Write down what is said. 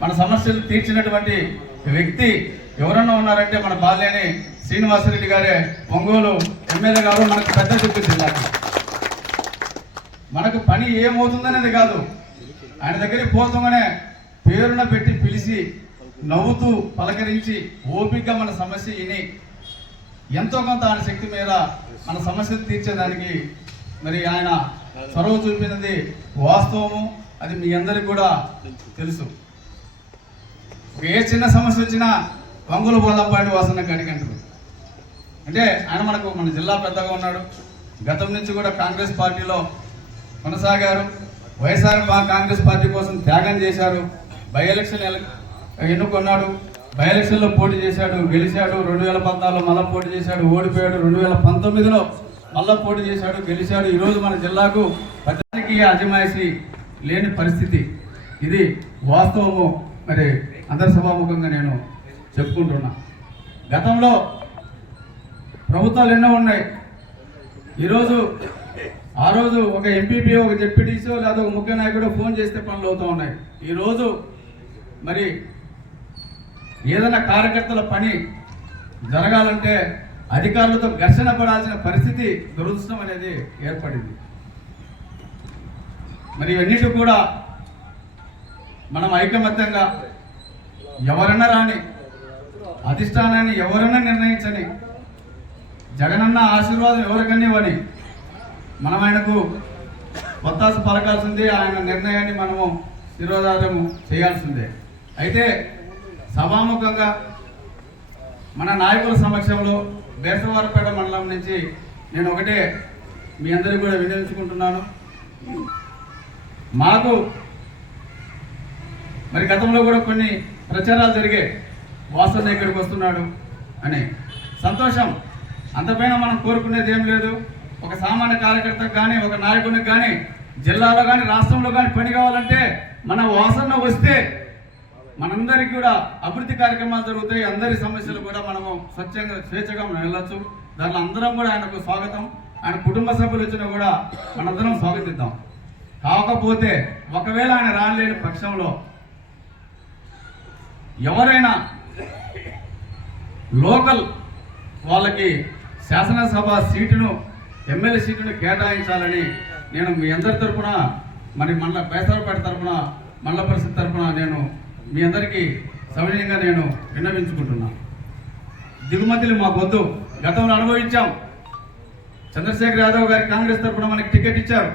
మన సమస్యలు తీర్చినటువంటి వ్యక్తి ఎవరన్నా ఉన్నారంటే మన బాలేని శ్రీనివాసరెడ్డి గారే, ఒంగోలు ఎమ్మెల్యే గారు. మనకు పెద్ద దిక్కు జిల్లాకి మనకు పని ఏమవుతుందనేది కాదు, ఆయన దగ్గరికి పోతామనే పేరున పెట్టి పిలిచి నవ్వుతూ పలకరించి ఓపికగా మన సమస్య విని ఎంతో కొంత ఆయన శక్తి మేర మన సమస్యలు తీర్చేదానికి మరి ఆయన చొరవ చూపినది వాస్తవము. అది మీ అందరికి కూడా తెలుసు. ఏ చిన్న సమస్య వచ్చినా వంగులు బోలంపాడి వాసన కడిగంటారు. అంటే ఆయన మన జిల్లా పెద్దగా ఉన్నాడు. గతం నుంచి కూడా కాంగ్రెస్ పార్టీలో కొనసాగారు. వైఎస్ఆర్ కాంగ్రెస్ పార్టీ కోసం త్యాగం చేశారు. బై ఎలక్షన్ ఎన్నుకున్నాడు. బై ఎలక్షన్లో పోటీ చేశాడు, గెలిచాడు. 2014లో మళ్ళీ పోటీ చేశాడు, ఓడిపోయాడు. 2019లో మళ్ళీ పోటీ చేశాడు, గెలిచాడు. ఈరోజు మన జిల్లాకు పట్టణానికి అజమాయిషి లేని పరిస్థితి. ఇది వాస్తవము. మరి అందరి సభాముఖంగా నేను చెప్పుకుంటున్నా. గతంలో ప్రభుత్వాలు ఎన్నో ఉన్నాయి. ఈరోజు ఆ రోజు ఒక ఎంపీపీ, ఒక జెడ్పీటీసీ లేదా ఒక ముఖ్య నాయకుడు ఫోన్ చేస్తే పనులు అవుతూ ఉన్నాయి. ఈరోజు మరి ఏదైనా కార్యకర్తల పని జరగాలంటే అధికారులతో ఘర్షణ పడాల్సిన పరిస్థితి, దురదృష్టం అనేది ఏర్పడింది. మరి ఇవన్నిటి కూడా మనం ఐకమత్యంగా ఎవరన్నా రాని, అధిష్టానాన్ని ఎవరన్నా నిర్ణయించని, జగనన్న ఆశీర్వాదం ఎవరికన్నా ఇవ్వని మనం ఆయనకు ఒత్తాసు పలకాల్సిందే. ఆయన నిర్ణయాన్ని మనము శిరోధారము చేయాల్సిందే. అయితే సభాముఖంగా మన నాయకుల సమక్షంలో బేసవారపేట మండలం నుంచి నేను ఒకటే మీ అందరికీ కూడా వినియోగించుకుంటున్నాను. మాకు మరి గతంలో కూడా కొన్ని ప్రచారాలు జరిగాయి, వాసన ఇక్కడికి వస్తున్నాడు అని. సంతోషం. అంతపైన మనం కోరుకునేది ఏం లేదు. ఒక సామాన్య కార్యకర్తకు కానీ, ఒక నాయకునికి కానీ, జిల్లాలో కానీ, రాష్ట్రంలో కానీ పని కావాలంటే మన వాసన వస్తే మనందరికీ కూడా అభివృద్ధి కార్యక్రమాలు జరుగుతాయి. అందరి సమస్యలు కూడా మనము స్వేచ్ఛగా మనం వెళ్ళొచ్చు. దాంట్లో అందరం కూడా ఆయనకు స్వాగతం. ఆయన కుటుంబ సభ్యులు వచ్చినా కూడా మనందరం స్వాగతిద్దాం. కాకపోతే ఒకవేళ ఆయన రాలేని పక్షంలో ఎవరైనా లోకల్ వాళ్ళకి శాసనసభ సీటును, ఎమ్మెల్యే సీటును కేటాయించాలని నేను మీ అందరి తరఫున, మరి బేసవారపేట తరఫున, మండల పరిషత్ తరఫున నేను మీ అందరికీ సవినయంగా నేను విన్నవించుకుంటున్నా. దిగుమతులు మాకొద్దు. గతంలో అనుభవించాం. చంద్రశేఖర్ యాదవ్ గారి కాంగ్రెస్ తరఫున మనకి టికెట్ ఇచ్చారు.